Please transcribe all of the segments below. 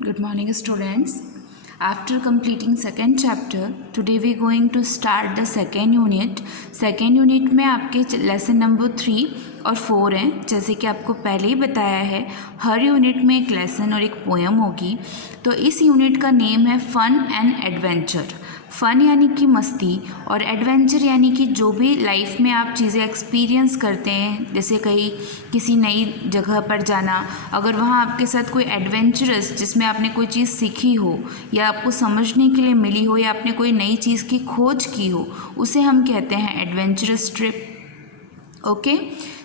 Good morning, students. After completing second chapter, today we going to start the second unit. Second unit में आपके lesson number 3 और 4 हैं. जैसे कि आपको पहले ही बताया है, हर यूनिट में एक लेसन और एक पोएम होगी. तो इस यूनिट का नेम है फन एंड एडवेंचर. फ़न यानी कि मस्ती और एडवेंचर यानी कि जो भी लाइफ में आप चीज़ें एक्सपीरियंस करते हैं, जैसे कहीं किसी नई जगह पर जाना, अगर वहाँ आपके साथ कोई एडवेंचरस जिसमें आपने कोई चीज़ सीखी हो या आपको समझने के लिए मिली हो या आपने कोई नई चीज़ की खोज की हो, उसे हम कहते हैं adventurous trip. Okay,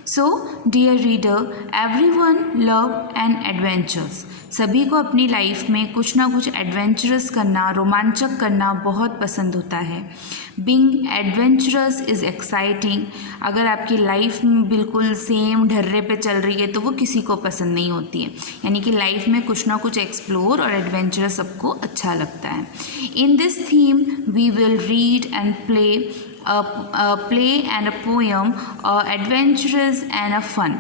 so dear reader, everyone love and adventures. सभी को अपनी लाइफ में कुछ ना कुछ एडवेंचरस करना, रोमांचक करना बहुत पसंद होता है. Being adventurous is exciting. अगर आपकी लाइफ में बिल्कुल सेम ढर्रे पे चल रही है तो वो किसी को पसंद नहीं होती है. यानी कि लाइफ में कुछ ना कुछ एक्सप्लोर और एडवेंचरस सबको अच्छा लगता है. In this theme we will read and play a play and a poem, adventurous and a fun.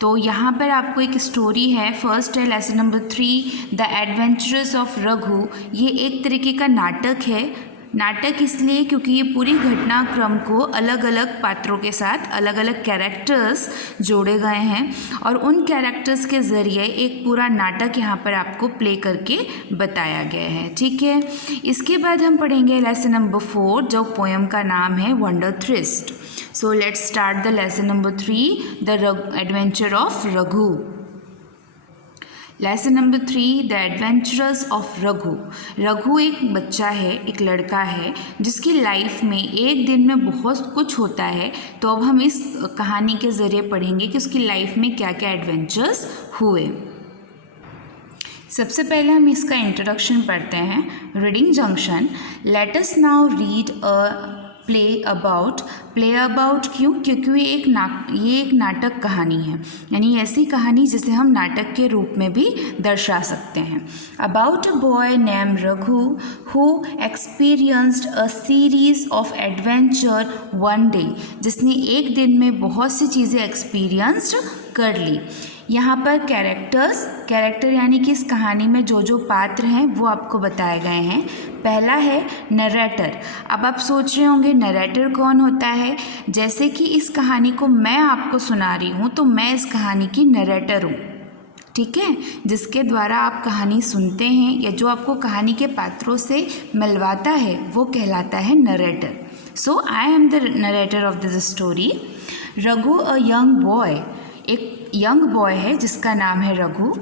तो यहाँ पर आपको एक स्टोरी है. फर्स्ट है lesson number 3, the adventures of Raghu. ये एक तरीके का नाटक है. नाटक इसलिए क्योंकि ये पूरी घटनाक्रम को अलग अलग पात्रों के साथ अलग अलग कैरेक्टर्स जोड़े गए हैं और उन कैरेक्टर्स के ज़रिए एक पूरा नाटक यहाँ पर आपको प्ले करके बताया गया है. ठीक है, इसके बाद हम पढ़ेंगे लेसन नंबर 4, जो पोएम का नाम है wanderthirst. So let's start the lesson number 3, the adventure of Raghu. Lesson number 3, the adventures of Raghu. Raghu एक बच्चा है, एक लड़का है जिसकी लाइफ में एक दिन में बहुत कुछ होता है. तो अब हम इस कहानी के ज़रिए पढ़ेंगे कि उसकी लाइफ में क्या क्या एडवेंचर्स हुए. सबसे पहले हम इसका इंट्रोडक्शन पढ़ते हैं. Reading junction. Let us now read a play about क्यों? क्योंकि ये एक नाटक कहानी है, यानी ऐसी कहानी जिसे हम नाटक के रूप में भी दर्शा सकते हैं. About a boy name Raghu who experienced a series of adventure one day. जिसने एक दिन में बहुत सी चीज़ें एक्सपीरियंस्ड कर ली. यहाँ पर कैरेक्टर यानी कि इस कहानी में जो जो पात्र हैं वो आपको बताए गए हैं. पहला है नरेटर. अब आप सोच रहे होंगे नरेटर कौन होता है. जैसे कि इस कहानी को मैं आपको सुना रही हूँ तो मैं इस कहानी की नरेटर हूँ. ठीक है, जिसके द्वारा आप कहानी सुनते हैं या जो आपको कहानी के पात्रों से मिलवाता है वो कहलाता है narrator. So I am the narrator of this story. Raghu a young boy. एक यंग बॉय है जिसका नाम है रघु.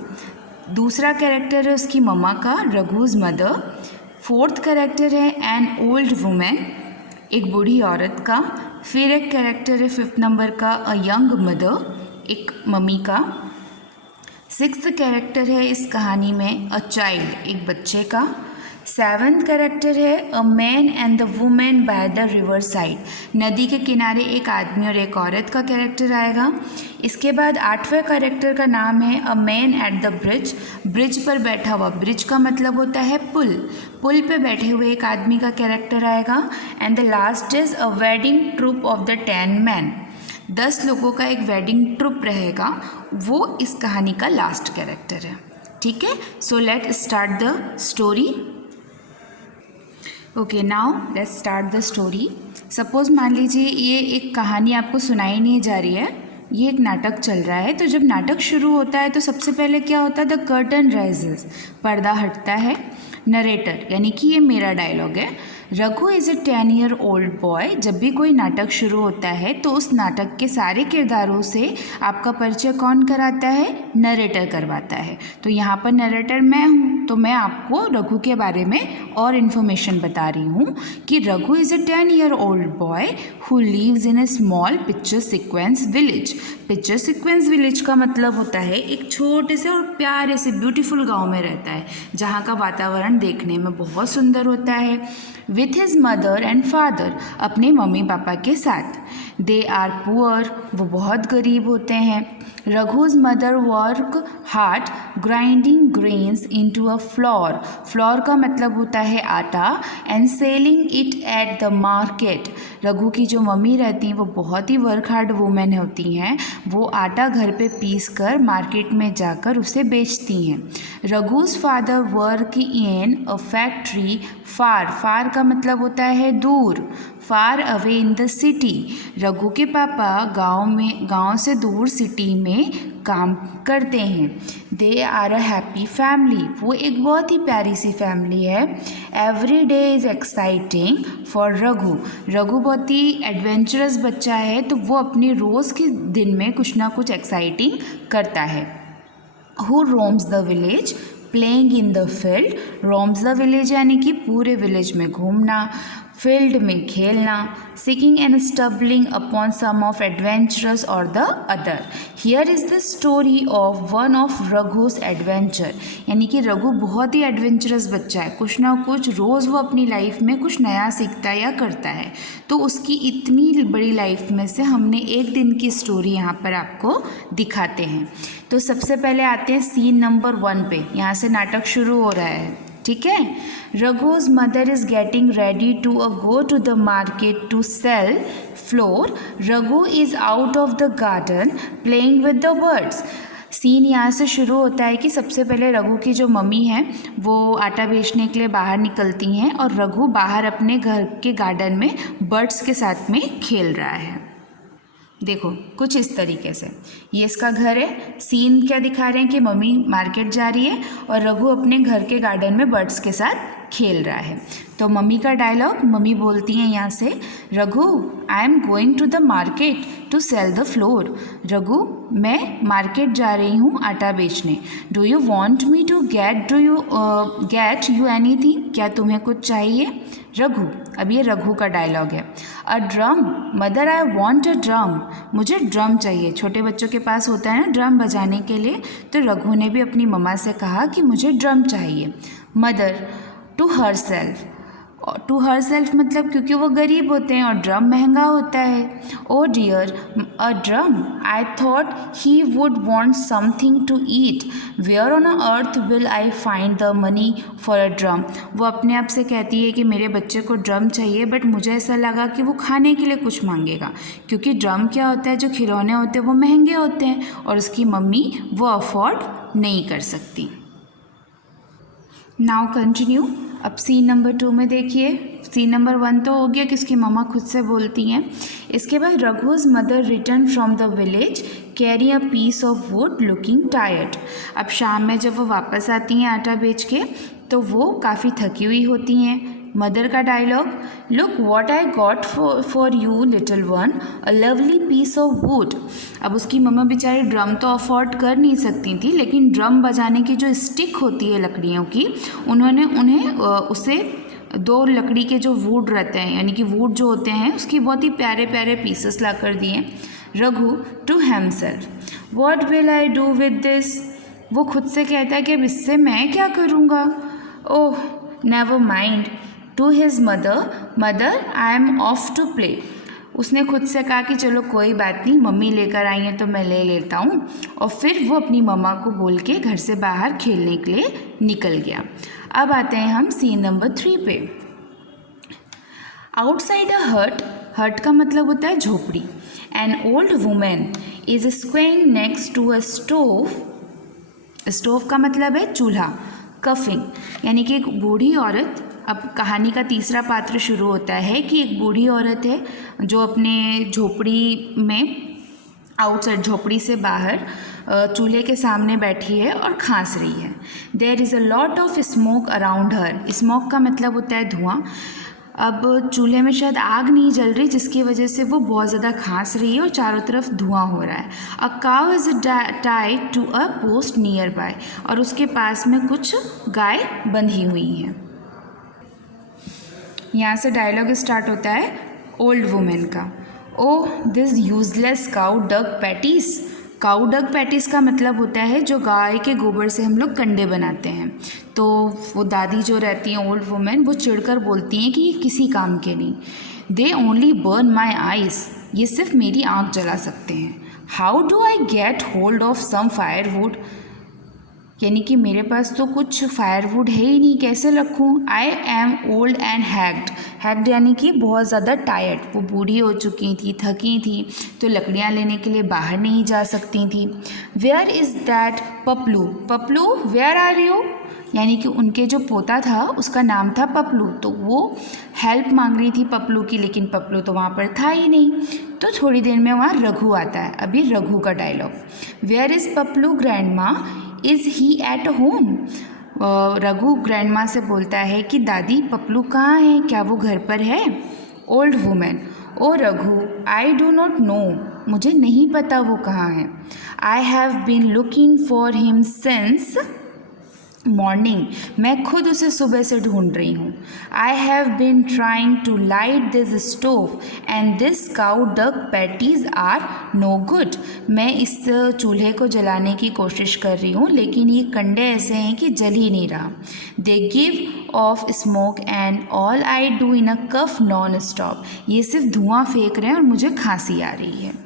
दूसरा कैरेक्टर है उसकी मम्मा का, रघुज मदर. फोर्थ कैरेक्टर है एन ओल्ड वुमेन, एक बूढ़ी औरत का. फिर एक कैरेक्टर है 5th नंबर का, अ यंग मदर, एक मम्मी का. 6th कैरेक्टर है इस कहानी में अ चाइल्ड, एक बच्चे का. 7th कैरेक्टर है a man and the women by the river side. नदी के किनारे एक आदमी और एक औरत का कैरेक्टर आएगा. इसके बाद 8वें कैरेक्टर का नाम है a man at the bridge. Bridge पर बैठा हुआ, ब्रिज का मतलब होता है पुल. पुल पे बैठे हुए एक आदमी का कैरेक्टर आएगा. And the last is a wedding troupe of the 10 man. 10 लोगों का एक वेडिंग ट्रुप रहेगा, वो इस कहानी का लास्ट कैरेक्टर है. ठीक है, so let start the story. Okay, now let's start the story. Suppose मान लीजिए ये एक कहानी आपको सुनाई नहीं जा रही है, ये एक नाटक चल रहा है. तो जब नाटक शुरू होता है तो सबसे पहले क्या होता है, द कर्टन राइजेस, पर्दा हटता है. नरेटर यानी कि ये मेरा डायलॉग है. Raghu is a 10 year old boy. जब भी कोई नाटक शुरू होता है तो उस नाटक के सारे किरदारों से आपका परिचय कौन कराता है, नरेटर करवाता है. तो यहाँ पर नरेटर मैं हूँ, तो मैं आपको रघु के बारे में और इन्फॉर्मेशन बता रही हूँ कि Raghu is a 10 year old boy who lives in a small picture sequence village. Picture sequence village का मतलब होता है एक छोटे से और प्यारे से ब्यूटीफुल गाँव में रहता है जहाँ का वातावरण देखने में बहुत सुंदर होता है. With his mother and father, अपने मम्मी पापा के साथ. दे आर पुअर, वो बहुत गरीब होते हैं। Raghu's mother work hard grinding grains into a flour, flour का मतलब होता है आटा, and selling it at the market. Raghu की जो मम्मी रहती हैं वो बहुत ही वर्क हार्ड वूमेन होती हैं, वो आटा घर पे पीस कर मार्केट में जाकर उसे बेचती हैं। Raghu's father work in a factory far, far का मतलब होता है दूर, far away in the city. Raghu के पापा गांव से दूर सिटी में काम करते हैं। They are a happy family, वो एक बहुत ही प्यारी सी फैमिली है। Every day is exciting for Raghu, Raghu बहुत ही एडवेंचरस बच्चा है, तो वो अपने रोज़ के दिन में कुछ ना कुछ एक्साइटिंग करता है। Who roams the village playing in the field, roams the village यानी कि पूरे विलेज में घूमना, फील्ड में खेलना। Seeking and stumbling upon some of adventures और the other. Here is the story of one of Raghu's adventure, यानी कि रघु बहुत ही एडवेंचरस बच्चा है, कुछ ना कुछ रोज़ वो अपनी लाइफ में कुछ नया सीखता है या करता है। तो उसकी इतनी बड़ी लाइफ में से हमने एक दिन की स्टोरी यहाँ पर आपको दिखाते हैं। तो सबसे पहले आते हैं सीन नंबर 1 पे, यहाँ से नाटक शुरू हो रहा है, ठीक है। Raghu's mother is getting ready to go to the market to sell flour. Raghu is out of the garden playing with the birds. Scene यहाँ से शुरू होता है कि सबसे पहले रघु की जो मम्मी है वो आटा बेचने के लिए बाहर निकलती हैं और रघु बाहर अपने घर के गार्डन में बर्ड्स के साथ में खेल रहा है। देखो कुछ इस तरीके से ये इसका घर है। सीन क्या दिखा रहे हैं कि मम्मी मार्केट जा रही है और रघु अपने घर के गार्डन में बर्ड्स के साथ खेल रहा है। तो मम्मी का डायलॉग, मम्मी बोलती हैं यहाँ से, Raghu I am going to the market to sell the flour. Raghu मैं मार्केट जा रही हूँ आटा बेचने। Do you want me to get you anything, क्या तुम्हें कुछ चाहिए। रघु, अब ये रघु का डायलॉग है। A drum mother I want a drum, मुझे ड्रम चाहिए। छोटे बच्चों के पास होता है ना ड्रम बजाने के लिए, तो रघु ने भी अपनी मम्मा से कहा कि मुझे ड्रम चाहिए। Mother to herself, to herself मतलब क्योंकि वो गरीब होते हैं और ड्रम महंगा होता है। Oh dear a drum, I thought he would want something to eat, where on earth will I find the money for a drum. वो अपने आप से कहती है कि मेरे बच्चे को ड्रम चाहिए, बट मुझे ऐसा लगा कि वो खाने के लिए कुछ मांगेगा, क्योंकि ड्रम क्या होता है, जो खिलौने होते हैं वो महंगे होते हैं और उसकी मम्मी वो अफोर्ड नहीं कर सकती। Now continue. अब सीन नंबर 2 में देखिए, सीन नंबर 1 तो हो गया कि उसकी मम्मा खुद से बोलती हैं। इसके बाद Raghu's mother return from the village carry a piece of wood looking tired. अब शाम में जब वो वापस आती हैं आटा बेच के, तो वो काफ़ी थकी हुई होती हैं। मदर का dialogue, look what I got for you little one, a lovely piece of wood. अब उसकी मम्मा बेचारी ड्रम तो अफोर्ड कर नहीं सकती थी, लेकिन ड्रम बजाने की जो स्टिक होती है लकड़ियों की, उन्होंने उसे 2 लकड़ी के जो वुड रहते हैं, यानी कि वुड जो होते हैं, उसकी बहुत ही प्यारे प्यारे पीसेस ला कर दिए। Raghu to himself what will I do with. वो खुद से कहता है कि अब इससे मैं क्या करूँगा। Oh never mind. To his mother I am off to play. उसने खुद से कहा कि चलो कोई बात नहीं, मम्मी लेकर आई हैं तो मैं ले लेता हूँ, और फिर वो अपनी मम्मा को बोल के घर से बाहर खेलने के लिए निकल गया। अब आते हैं हम सीन नंबर 3 पे। आउटसाइड अ हट, हट का मतलब होता है झोपड़ी। An old women is squatting next to a stove, stove का मतलब है चूल्हा। कफिंग यानी कि एक बूढ़ी औरत। अब कहानी का तीसरा पात्र शुरू होता है कि एक बूढ़ी औरत है जो अपने झोपड़ी में, आउटसाइड झोपड़ी से बाहर चूल्हे के सामने बैठी है और खांस रही है। There is a lot of smoke around her. Smoke का मतलब होता है धुआं। अब चूल्हे में शायद आग नहीं जल रही, जिसकी वजह से वो बहुत ज़्यादा खांस रही है और चारों तरफ धुआं हो रहा है। A cow is tied to a post nearby, और उसके पास में कुछ गाय बंधी हुई हैं। यहाँ से डायलॉग स्टार्ट होता है ओल्ड वुमेन का। Oh this useless cow dung patties. Cow dung patties का मतलब होता है जो गाय के गोबर से हम लोग कंडे बनाते हैं। तो वो दादी जो रहती हैं ओल्ड वुमेन, वो चिढ़कर बोलती हैं कि ये किसी काम के नहीं। They only burn my eyes, ये सिर्फ मेरी आँख जला सकते हैं। How do I get hold of some firewood, यानी कि मेरे पास तो कुछ फायरवुड है ही नहीं, कैसे रखूँ। I am old and hacked, hacked यानी कि बहुत ज़्यादा टायर्ड, वो बूढ़ी हो चुकी थी, थकी थी, तो लकड़ियाँ लेने के लिए बाहर नहीं जा सकती थी। Where is that Paplu, Paplu where are you, यानी कि उनके जो पोता था उसका नाम था पपलू, तो वो हेल्प मांग रही थी पपलू की, लेकिन पपलू तो वहाँ पर था ही नहीं। तो थोड़ी देर में वहाँ रघु आता है। अभी रघु का dialogue, where is Paplu grandma, is he at home. Raghu grandma से बोलता है कि दादी पपलू कहाँ है, क्या वो घर पर है। Old women, oh Raghu I do not know, मुझे नहीं पता वो कहाँ है। I have been looking for him since morning, मैं खुद उसे सुबह से ढूंढ रही हूँ। I have been trying to light this stove and this cow dung patties are no good, मैं इस चूल्हे को जलाने की कोशिश कर रही हूँ, लेकिन ये कंडे ऐसे हैं कि जल ही नहीं रहा। They give off smoke and all I do in a cough non stop, ये सिर्फ धुआं फेंक रहे हैं और मुझे खांसी आ रही है।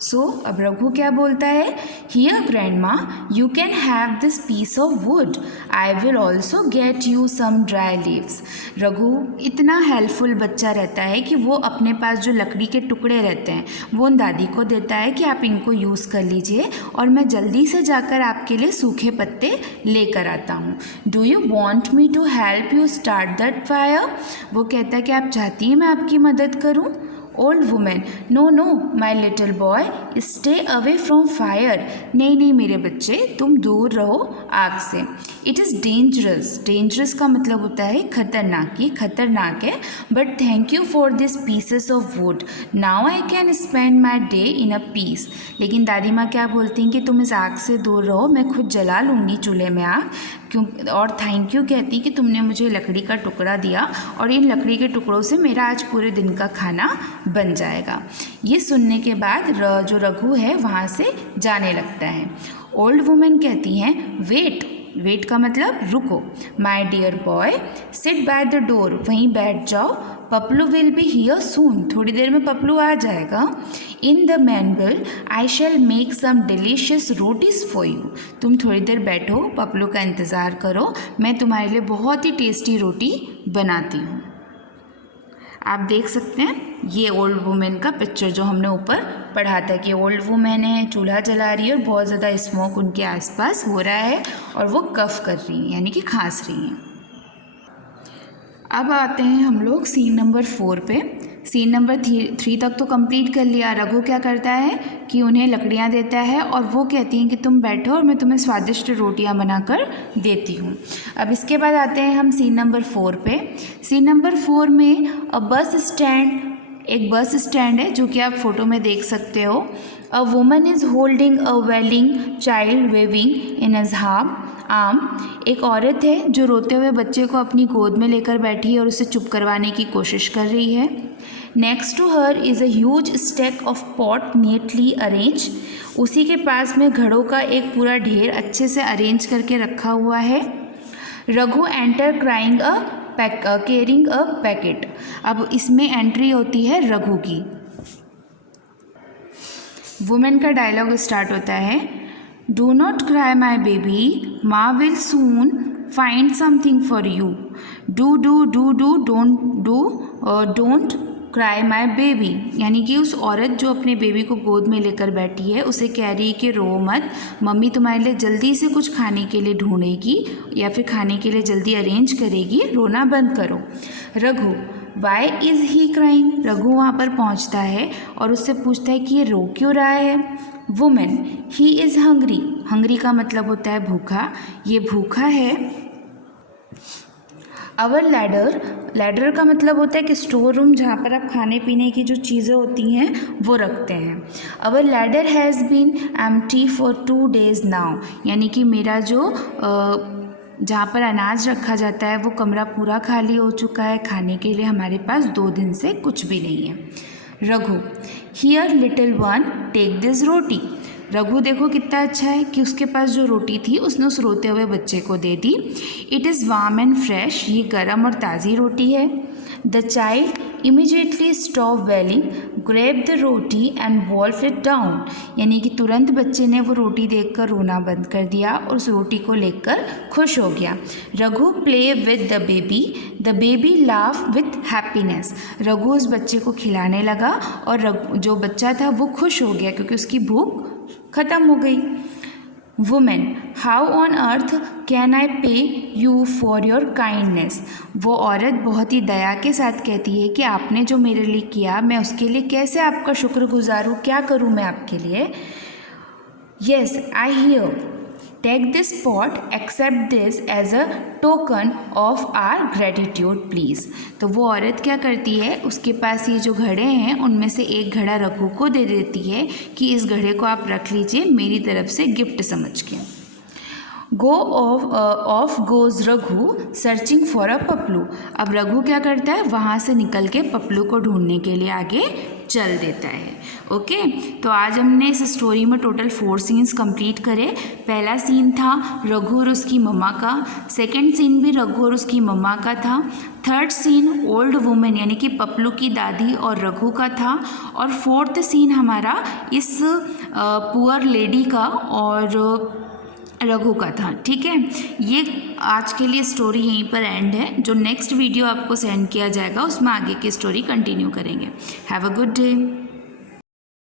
सो अब रघु क्या बोलता है, here grandma you can have this piece of wood, I will also get you some dry leaves. Raghu इतना हेल्पफुल बच्चा रहता है कि वो अपने पास जो लकड़ी के टुकड़े रहते हैं वो उन दादी को देता है कि आप इनको यूज़ कर लीजिए और मैं जल्दी से जाकर आपके लिए सूखे पत्ते लेकर आता हूँ। Do you want me to help you start that fire, वो कहता है कि आप चाहती हैं मैं आपकी मदद करूँ। Old women, no no my little boy stay away from fire, नहीं नहीं मेरे बच्चे तुम दूर रहो आग से। इट इज़ डेंजरस, डेंजरस का मतलब होता है खतरनाक, ये खतरनाक है, but thank you for this pieces of wood, now I can spend my day in a peace. लेकिन दादी माँ क्या बोलती हैं कि तुम इस आग से दूर रहो, मैं खुद जला लूँगी चूल्हे में आग, क्यों, और थैंक यू कहती कि तुमने मुझे लकड़ी का टुकड़ा दिया और इन लकड़ी के टुकड़ों से मेरा आज पूरे दिन का खाना बन जाएगा। ये सुनने के बाद जो रघु है वहाँ से जाने लगता है। ओल्ड वुमेन कहती हैं वेट, वेट का मतलब रुको। My dear boy sit by the door, वहीं बैठ जाओ, Paplu will be here soon, थोड़ी देर में पपलू आ जाएगा। In the meanwhile I shall make some delicious rotis for you, तुम थोड़ी देर बैठो, पपलू का इंतज़ार करो, मैं तुम्हारे लिए बहुत ही टेस्टी रोटी बनाती हूँ। आप देख सकते हैं ये ओल्ड वुमेन का पिक्चर जो हमने ऊपर पढ़ा था कि ओल्ड वुमेन है, चूल्हा जला रही है और बहुत ज़्यादा स्मोक उनके आसपास हो रहा है और वो कफ कर रही हैं यानी कि खांस रही हैं। अब आते हैं हम लोग सीन नंबर 4 पे। सीन नंबर 3 तक तो कंप्लीट कर लिया। रघु क्या करता है कि उन्हें लकड़ियाँ देता है और वो कहती हैं कि तुम बैठो और मैं तुम्हें स्वादिष्ट रोटियाँ बनाकर देती हूँ। अब इसके बाद आते हैं हम सीन नंबर 4 पे। सीन नंबर 4 में बस स्टैंड, एक बस स्टैंड है जो कि आप फोटो में देख सकते हो। A woman is holding a wailing child waving in his arm, एक औरत है जो रोते हुए बच्चे को अपनी गोद में लेकर बैठी है और उसे चुप करवाने की कोशिश कर रही है। Next to her is a huge stack of pot neatly arrange, उसी के पास में घड़ों का एक पूरा ढेर अच्छे से अरेंज करके रखा हुआ है। Raghu enter crying carrying a packet, अब इसमें एंट्री होती है रघु की। वुमेन का डायलॉग स्टार्ट होता है, do not cry my baby, माँ will soon find something for you, don't cry my baby, यानी कि उस औरत जो अपने बेबी को गोद में लेकर बैठी है उसे कह रही है कि रो मत, मम्मी तुम्हारे लिए जल्दी से कुछ खाने के लिए ढूंढेगी या फिर खाने के लिए जल्दी अरेंज करेगी, रोना बंद करो। Raghu, why is he crying, Raghu वहाँ पर पहुँचता है और उससे पूछता है कि ये रो क्यों रहा है। Women, he is hungry, hungry का मतलब होता है भूखा, ये भूखा है। अवर लैडर, लैडर का मतलब होता है कि स्टोर रूम जहाँ पर आप खाने पीने की जो चीज़ें होती हैं वो रखते हैं। Our larder has been empty for 2 days now, यानी कि मेरा जो जहाँ पर अनाज रखा जाता है वो कमरा पूरा खाली हो चुका है, खाने के लिए हमारे पास 2 दिन से कुछ भी नहीं है। Raghu, here little one take this roti, Raghu देखो कितना अच्छा है कि उसके पास जो रोटी थी उसने उस रोते हुए बच्चे को दे दी। It is warm and fresh, ये गर्म और ताज़ी रोटी है। The child immediately stop wailing, grab the roti and wolf it down। यानी कि तुरंत बच्चे ने वो रोटी देखकर रोना बंद कर दिया और उस रोटी को लेकर खुश हो गया। Raghu play with the baby laugh with happiness. Raghu उस बच्चे को खिलाने लगा और जो बच्चा था वो खुश हो गया क्योंकि उसकी भूख ख़त्म हो गई। Women, how on earth can I पे यू फॉर योर काइंडनेस। वो औरत बहुत ही दया के साथ कहती है कि आपने जो मेरे लिए किया मैं उसके लिए कैसे आपका शुक्रगुजार हूँ, क्या करूँ मैं आपके लिए। Yes I hear, take this pot, accept this as a token of our gratitude please. तो वो औरत क्या करती है, उसके पास ये जो घड़े हैं उनमें से एक घड़ा रघु को दे देती है कि इस घड़े को आप रख लीजिए मेरी तरफ से गिफ्ट समझ के। Go off goes Raghu searching for a Paplu. अब रघु क्या करता है, वहाँ से निकल के पपलू को ढूंढने के लिए आगे चल देता है। ओके, तो आज हमने इस स्टोरी में टोटल 4 सीन्स कंप्लीट करे। पहला सीन था रघु और उसकी मम्मा का, सेकंड सीन भी रघु और उसकी मम्मा का था, थर्ड सीन ओल्ड वुमेन यानी कि पपलू की दादी और रघु का था, और फोर्थ सीन हमारा इस पुअर लेडी का और रघु का था। ठीक है, ये आज के लिए स्टोरी यहीं पर एंड है। जो नेक्स्ट वीडियो आपको सेंड किया जाएगा उसमें आगे की स्टोरी कंटिन्यू करेंगे। Have a good day.